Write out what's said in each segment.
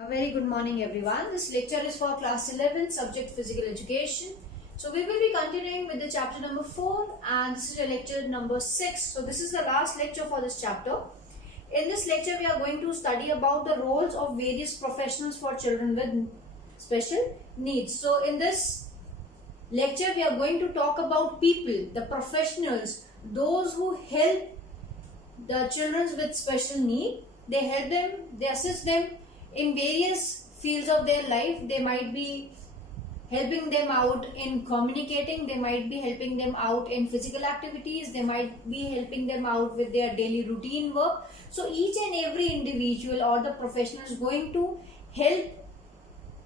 A very good morning everyone. This lecture is for class 11 subject physical education. So we will be continuing with the chapter number 4 and this is a lecture number 6. So this is the last lecture for this chapter. In this lecture we are going to study about the roles of various professionals for children with special needs. So in this lecture we are going to talk about people, the professionals, those who help the children with special need. They help them, they assist them in various fields of their life. They might be helping them out in communicating, they might be helping them out in physical activities, they might be helping them out with their daily routine work. So each and every individual or the professional is going to help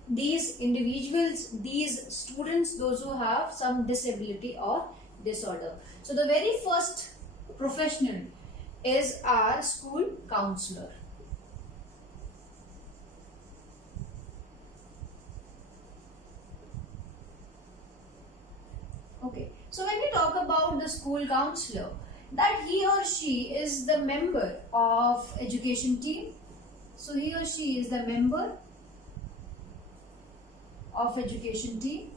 these individuals, these students, those who have some disability or disorder. So the very first professional is our school counselor. Okay, so when we talk about the school counselor, that he or she is the member of education team. So he or she is the member of education team.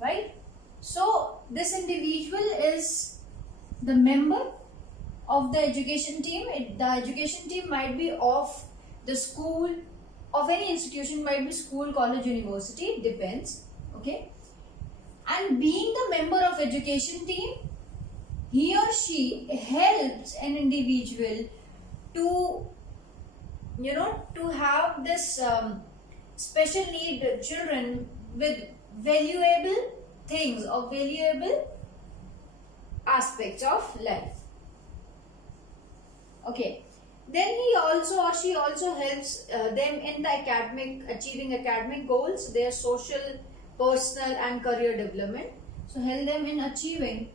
Right? So this individual is the member of the education team. The education team might be of the school, of any institution, might be school, college, university, it depends. Okay, and being the member of education team, he or she helps an individual to to have this special need children with valuable things or valuable aspects of life. Okay, then he also or she also helps them in the achieving academic goals, their social, personal and career development. So help them in achieving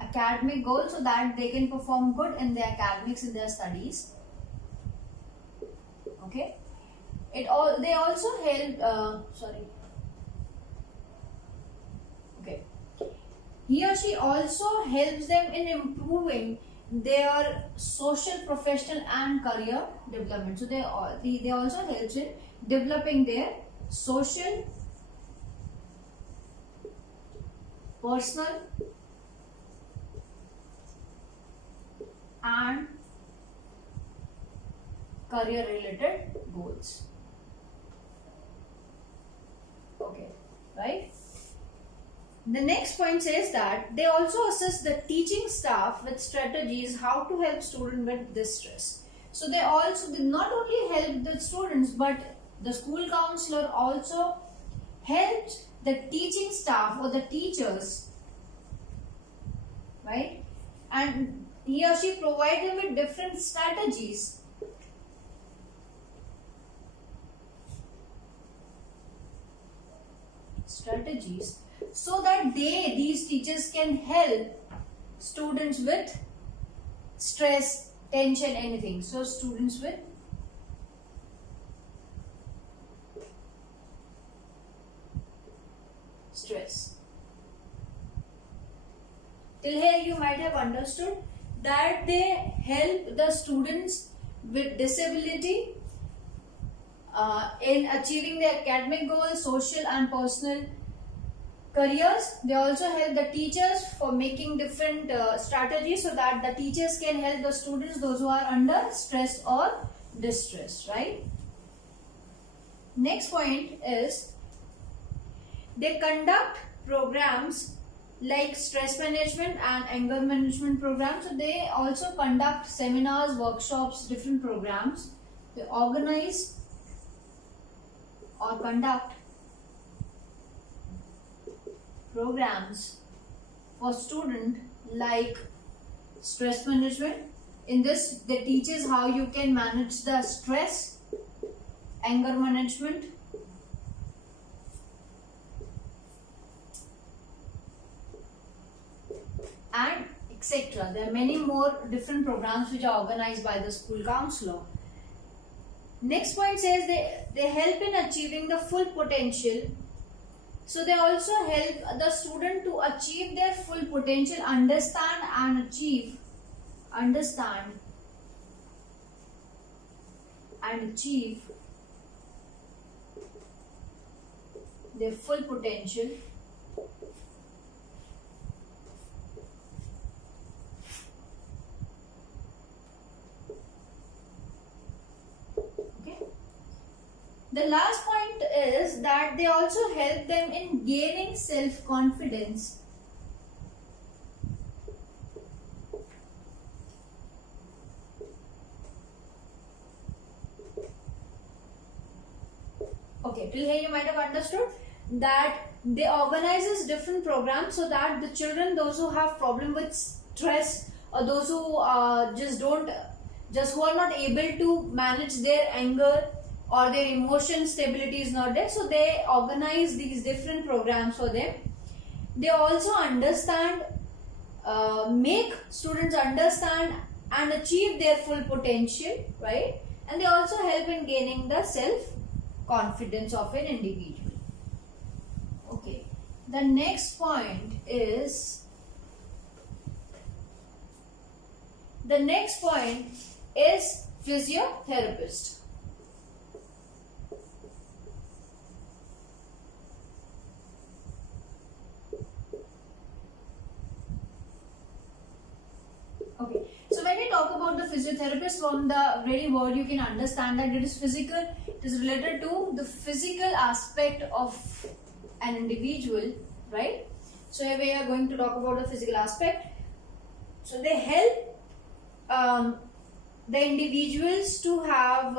academic goals so that they can perform good in their academics, in their studies. Okay, they also help he or she also helps them in improving their social, professional and career development. So they also helps in developing their social, personal and career related goals. Okay, right? The next point says that they also assist the teaching staff with strategies how to help students with distress. So they not only help the students, but the school counselor also helps the teaching staff or the teachers, right? And he or she provides them with different strategies. So that these teachers can help students with stress, tension, anything. So students with stress. Till here you might have understood that they help the students with disability in achieving their academic goals, social and personal careers. They also help the teachers for making different strategies so that the teachers can help the students, those who are under stress or distress, right? Next point is they conduct programs like stress management and anger management programs. So they also conduct seminars, workshops, different programs. They organize or conduct programs for student like stress management. In this, they teaches how you can manage the stress, anger management, and etc. There are many more different programs which are organized by the school counselor. Next point says they help in achieving the full potential So they also help the student to achieve their full potential, understand and achieve their full potential. Okay. The last point is that they also help them in gaining self-confidence. Okay, till here you might have understood that they organizes different programs so that the children, those who have problem with stress, or those who who are not able to manage their anger, or their emotion stability is not there, so they organize these different programs for them. They also understand, make students understand and achieve their full potential, right? And they also help in gaining the self confidence of an individual. Okay, the next point is physiotherapist. Okay, so when we talk about the physiotherapist, from the very word you can understand that it is physical, it is related to the physical aspect of an individual, right? So here we are going to talk about the physical aspect. So they help the individuals to have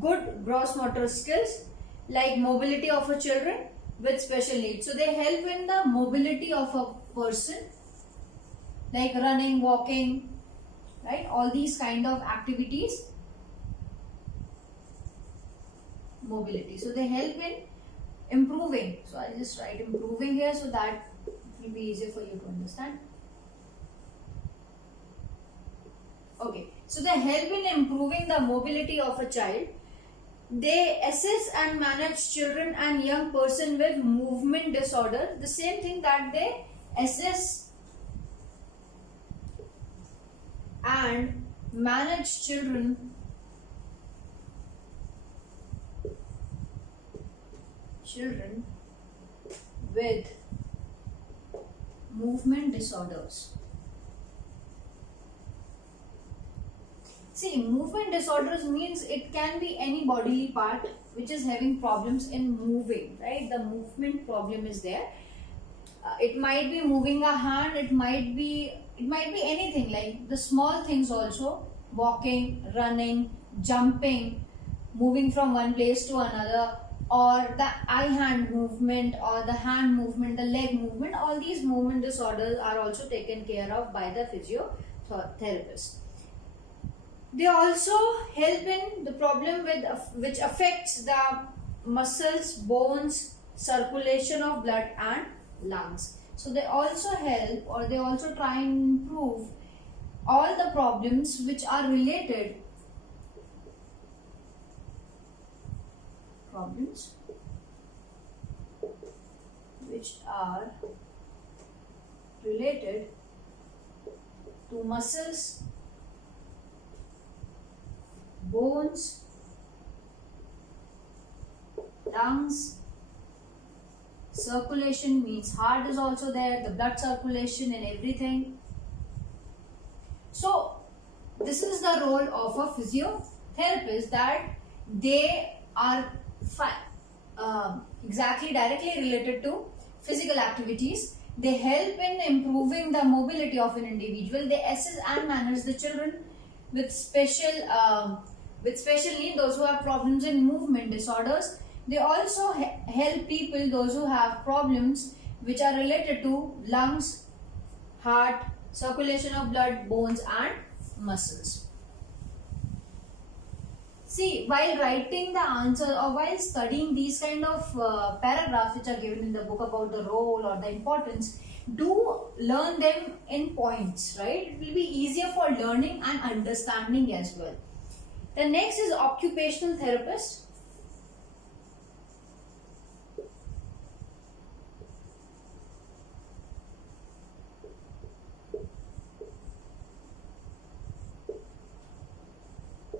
good gross motor skills, like mobility of a children with special needs. So they help in the mobility of a person, like running, walking, right? All these kind of activities, mobility. So they help in improving. So I'll just write improving here so that it will be easier for you to understand. Okay, so they help in improving the mobility of a child. They assess and manage children and young person with movement disorder. The same thing that they assess and manage children with movement disorders. See, movement disorders means it can be any bodily part which is having problems in moving, right? The movement problem is there. It might be moving a hand, it might be anything, like the small things also, walking, running, jumping, moving from one place to another, or the eye-hand movement, or the hand movement, the leg movement. All these movement disorders are also taken care of by the physiotherapist. They also help in the problem which affects the muscles, bones, circulation of blood and lungs. So they also help, or they also try and improve all the problems which are related to muscles, bones, lungs. Circulation means heart is also there, the blood circulation and everything. So this is the role of a physiotherapist, that they are exactly directly related to physical activities. They help in improving the mobility of an individual. They assess and manage the children with special need, those who have problems in movement disorders. They also help people, those who have problems which are related to lungs, heart, circulation of blood, bones and muscles. See, while writing the answer or while studying these kind of paragraphs which are given in the book about the role or the importance, do learn them in points, right? It will be easier for learning and understanding as well. The next is occupational therapist.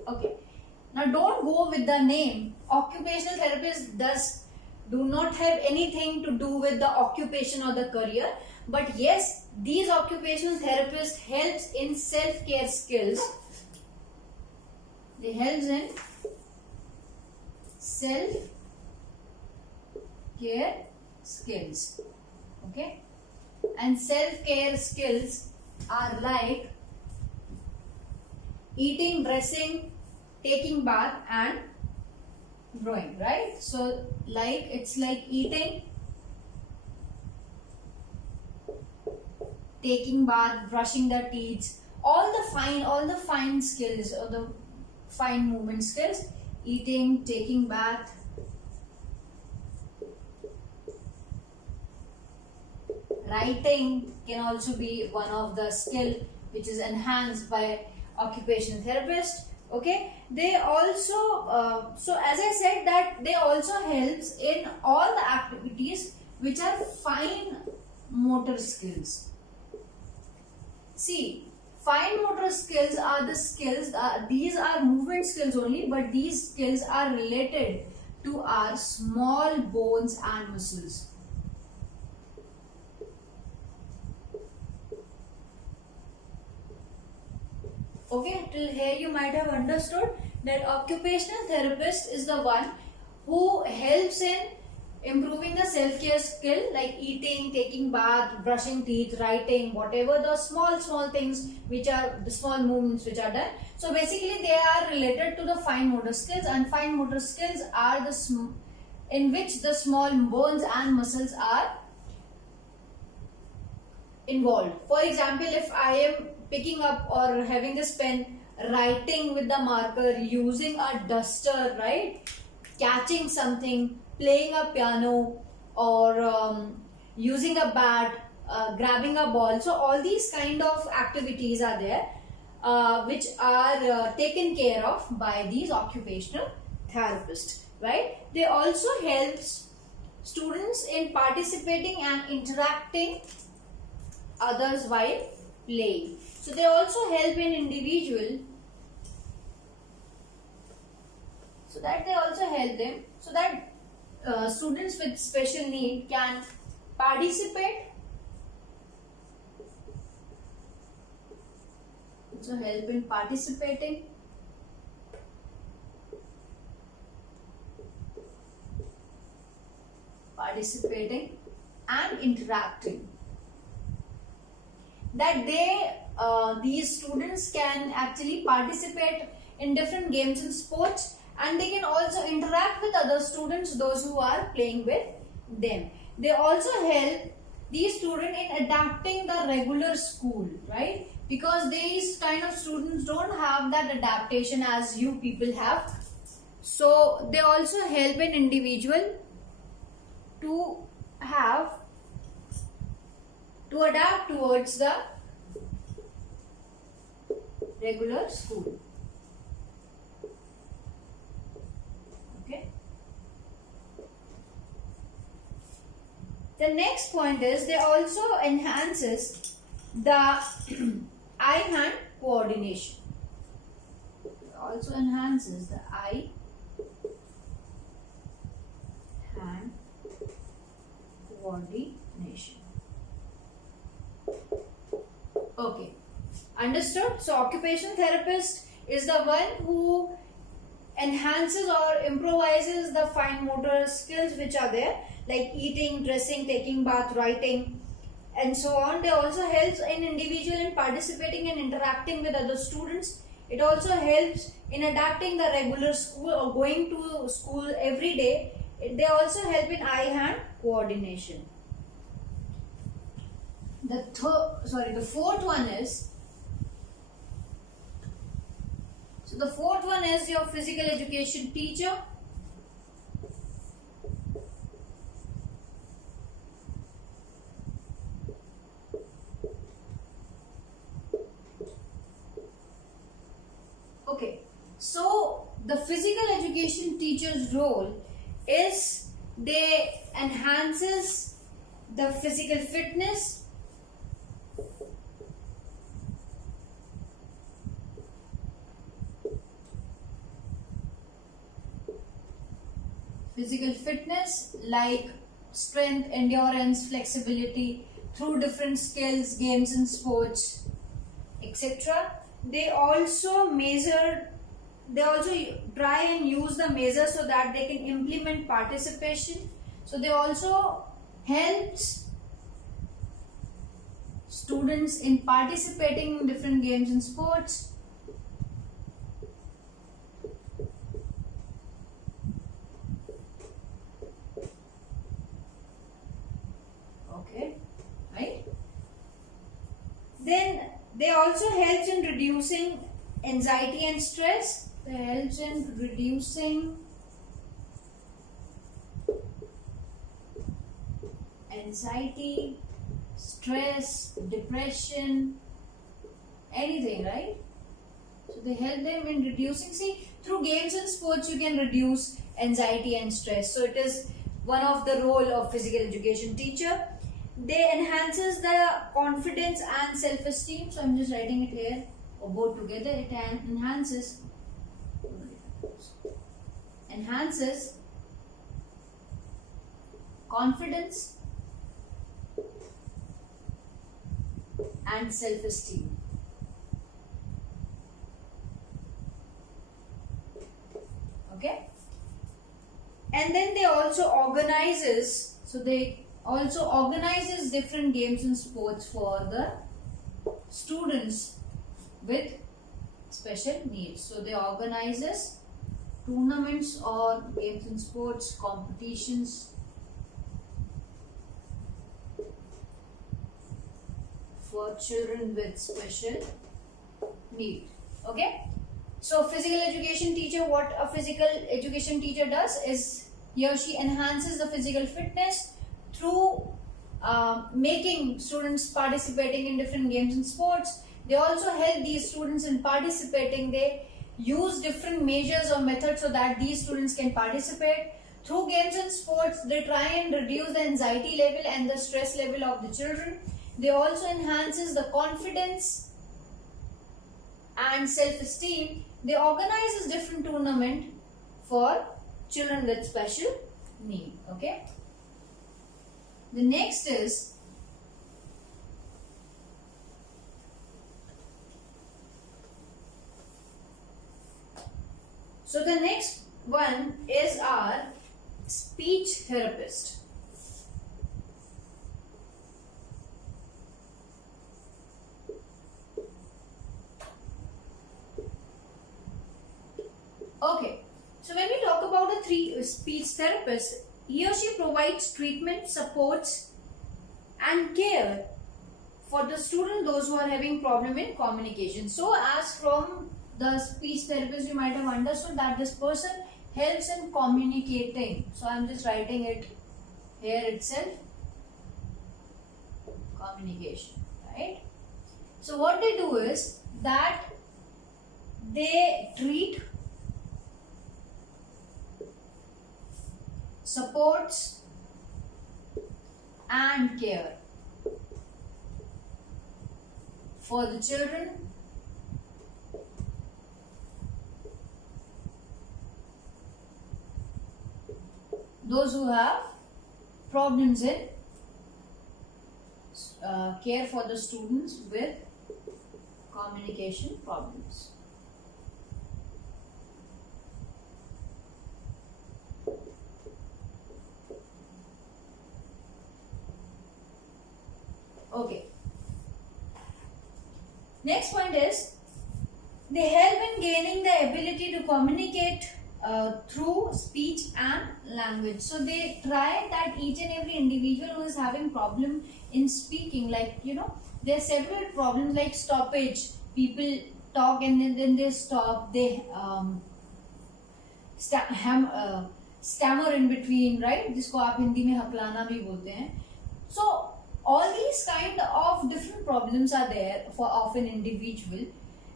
Okay. Now don't go with the name. Occupational therapist do not have anything to do with the occupation or the career. But yes, these occupational therapists helps in self-care skills. They helps in self-care skills. Okay. And self-care skills are like eating, dressing, taking bath and drawing, right? So like it's like eating, taking bath, brushing the teeth, all the fine skills or the fine movement skills. Eating, taking bath, writing can also be one of the skill which is enhanced by occupational therapist. Okay, they also so as I said that they also helps in all the activities which are fine motor skills. See, fine motor skills are the skills, these are movement skills only, but these skills are related to our small bones and muscles. Okay, till here you might have understood that occupational therapist is the one who helps in improving the self-care skill like eating, taking bath, brushing teeth, writing, whatever the small things which are the small movements which are done. So basically they are related to the fine motor skills, and fine motor skills are the in which the small bones and muscles are involved. For example, if I am picking up or having this pen, writing with the marker, using a duster, right, catching something, playing a piano, or using a bat, grabbing a ball. So all these kind of activities are there which are taken care of by these occupational therapists, right? They also help students in participating and interacting others while playing. So they also help in individual, so that they also help them so that students with special need can participate. Also help in participating, and interacting. That these students can actually participate in different games and sports, and they can also interact with other students, those who are playing with them. They also help these students in adapting the regular school, right? Because these kind of students don't have that adaptation as you people have. So they also help an individual to adapt towards the regular school. Okay. The next point is they also enhances the eye-hand coordination. It also enhances the eye-hand coordination. Okay, understood? So occupational therapist is the one who enhances or improvises the fine motor skills which are there, like eating, dressing, taking bath, writing, and so on. They also helps in individual in participating and interacting with other students. It also helps in adapting the regular school or going to school every day. They also help in eye-hand coordination. The fourth one is, so the fourth one is your physical education teacher. Okay, so the physical education teacher's role is they enhances the physical fitness, Physical fitness like strength, endurance, flexibility through different skills, games and sports, etc. They also try and use the measure so that they can implement participation. So they also helps students in participating in different games and sports. Okay, right? Then they also helps in reducing anxiety and stress. They helps in reducing anxiety, stress, depression, anything, right? So they help them in reducing. See, through games and sports you can reduce anxiety and stress. So it is one of the role of physical education teacher. They enhances the confidence and self-esteem. So I'm just writing it here, or both together. It enhances confidence and self-esteem. Okay, and then they also organizes. So they also organizes different games and sports for the students with special needs. So they organizes tournaments or games and sports competitions for children with special need. Okay, so physical education teacher, what a physical education teacher does is he or she enhances the physical fitness through making students participating in different games and sports. They also help these students in participating. They use different measures or methods so that these students can participate. Through games and sports, they try and reduce the anxiety level and the stress level of the children. They also enhances the confidence and self-esteem. They organizes different tournament for children with special need. Okay. The next is so the next one is our speech therapist. Okay, so when we talk about a speech therapist, he or she provides treatment, supports and care for the student, those who are having problem in communication. So as from the speech therapist, you might have understood that this person helps in communicating. So I am just writing it here itself, communication, right? So what they do is that they treat, supports and care for the children those who have problems in care for the students with communication problems. Okay. Next point is they help in gaining the ability to communicate through speech and language. So they try that each and every individual who is having problem in speaking, like there are several problems like stoppage. People talk and then they stop. They stammer in between, right? जिसको आप हिंदी में हकलाना भी बोलते हैं. So all these kind of different problems are there of an individual,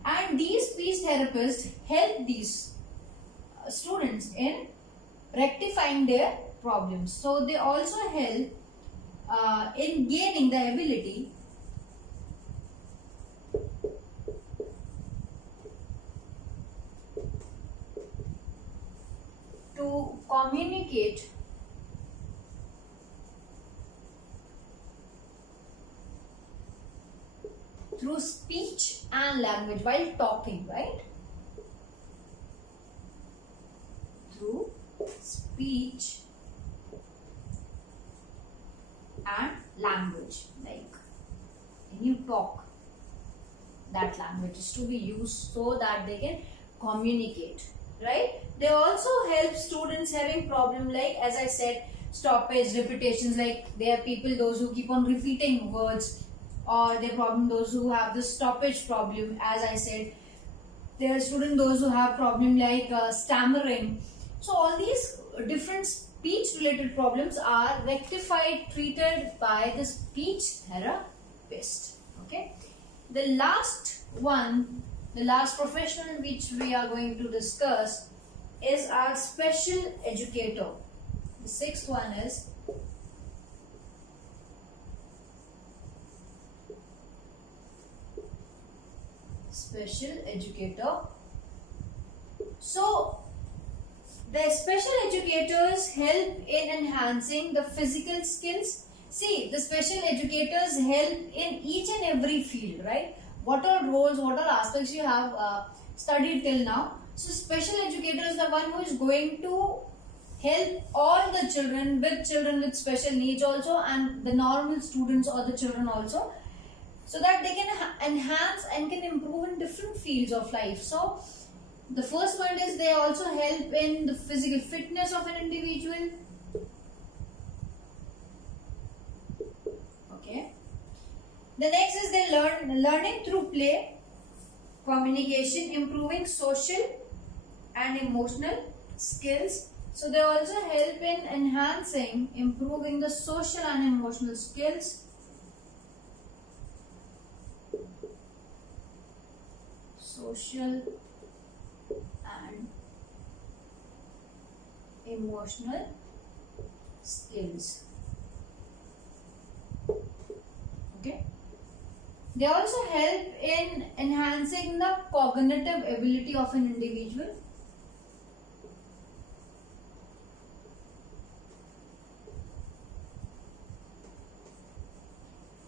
and these speech therapists help these students in rectifying their problems. So they also help in gaining the ability to communicate through speech and language while talking, right? Through speech and language, like when you talk, that language is to be used so that they can communicate, right? They also help students having problem like, as I said, stoppage, repetitions, like there are people those who keep on repeating words, or there are problem those who have the stoppage problem, as I said. There are students those who have problem like stammering. So all these different speech related problems are rectified, treated by the speech therapist. Okay. The last one, the last profession which we are going to discuss is our special educator. The sixth one is special educator. So the special educators help in enhancing the physical skills. See, the special educators help in each and every field, right? What are roles, what are aspects you have studied till now. So special educator is the one who is going to help all the children with special needs also, and the normal students or the children also, so that they can enhance and can improve in different fields of life. So the first one is they also help in the physical fitness of an individual. Okay. The next is they learning through play, communication, improving social and emotional skills. So they also help in enhancing, improving the social and emotional skills. Social and emotional skills. Okay. They also help in enhancing the cognitive ability of an individual.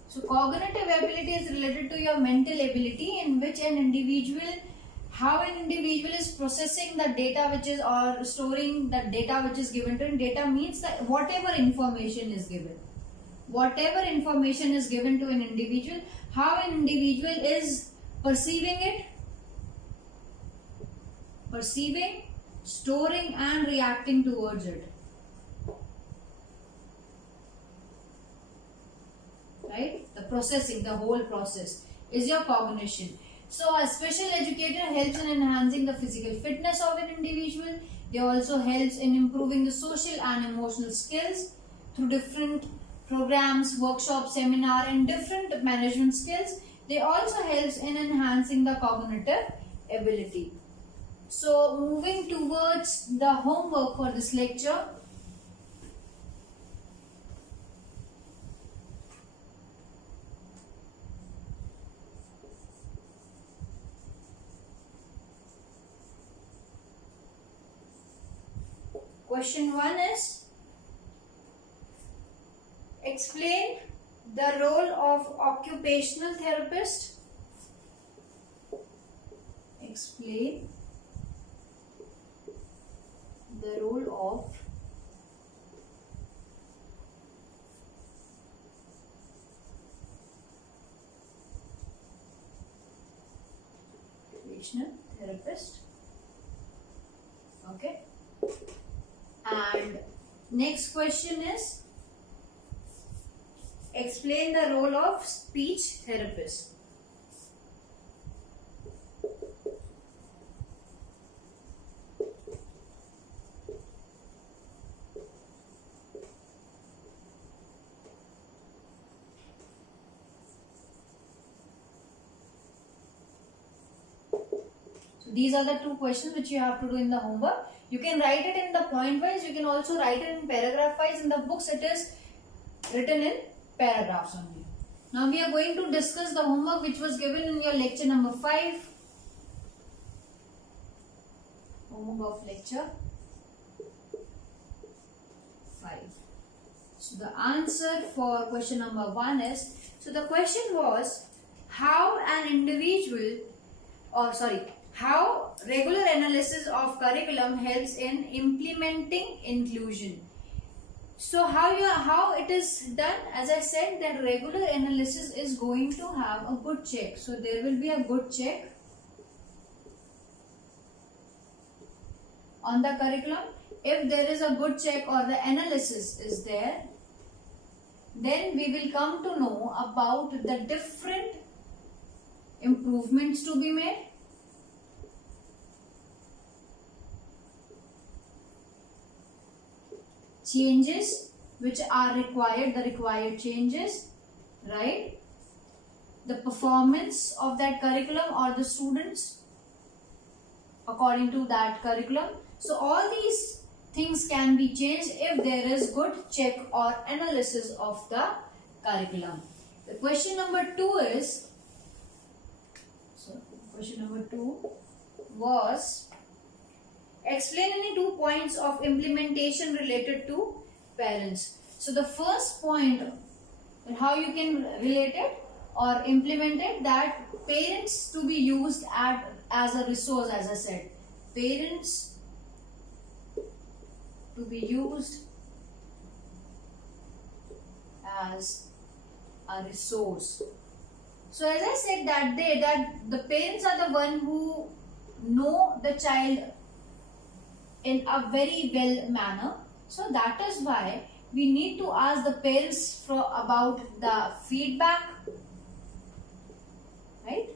So cognitive ability is related to your mental ability, in which how an individual is processing the data which is, or storing the data which is given to him. Data means that whatever information is given. Whatever information is given to an individual, how an individual is perceiving it, storing and reacting towards it. Right? The processing, the whole process is your cognition. So a special educator helps in enhancing the physical fitness of an individual. They also helps in improving the social and emotional skills through different programs, workshops, seminar, and different management skills. They also helps in enhancing the cognitive ability. So moving towards the homework for this lecture. Question 1 is, explain the role of occupational therapist. Explain the role of occupational therapist. Okay. And next question is, explain the role of speech therapist. So these are the two questions which you have to do in the homework. You can write it in the point wise. You can also write it in paragraph wise. In the books it is written in paragraphs only. Now we are going to discuss the homework which was given in your lecture number 5. Homework of lecture So the answer for question number 1 is, so the question was how how regular analysis of curriculum helps in implementing inclusion. So how it is done, as I said, that regular analysis is going to have a good check. So there will be a good check on the curriculum. If there is a good check or the analysis is there, then we will come to know about the different improvements to be made, changes which are required, the required changes, right? The performance of that curriculum or the students according to that curriculum. So all these things can be changed if there is good check or analysis of the curriculum. The question number 2 is, question number 2 was, explain any 2 points of implementation related to parents. So the first point, how you can relate it or implement it, that parents to be used as a resource, as I said. Parents to be used as a resource. So as I said, that the parents are the one who know the child in a very well manner. So that is why we need to ask the parents about the feedback, right?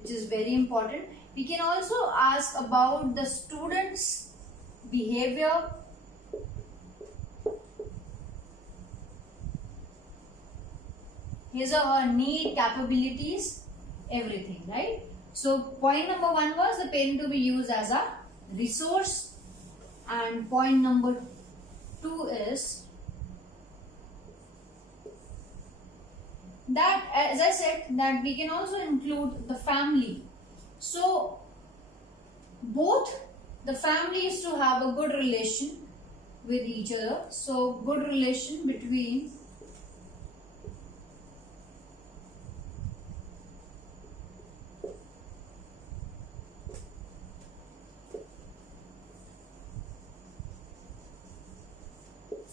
Which is very important. We can also ask about the students' behavior, his or her need, capabilities, everything, right? So point number 1 was the parent to be used as a resource, and point number 2 is that, as I said, that we can also include the family. So both the family is to have a good relation with each other. So good relation between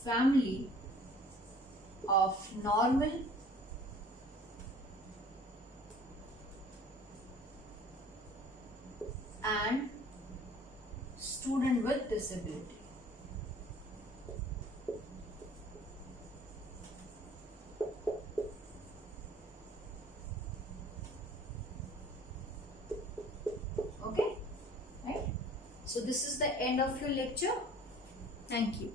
family of normal and student with disability. Okay, right? So this is the end of your lecture. Thank you.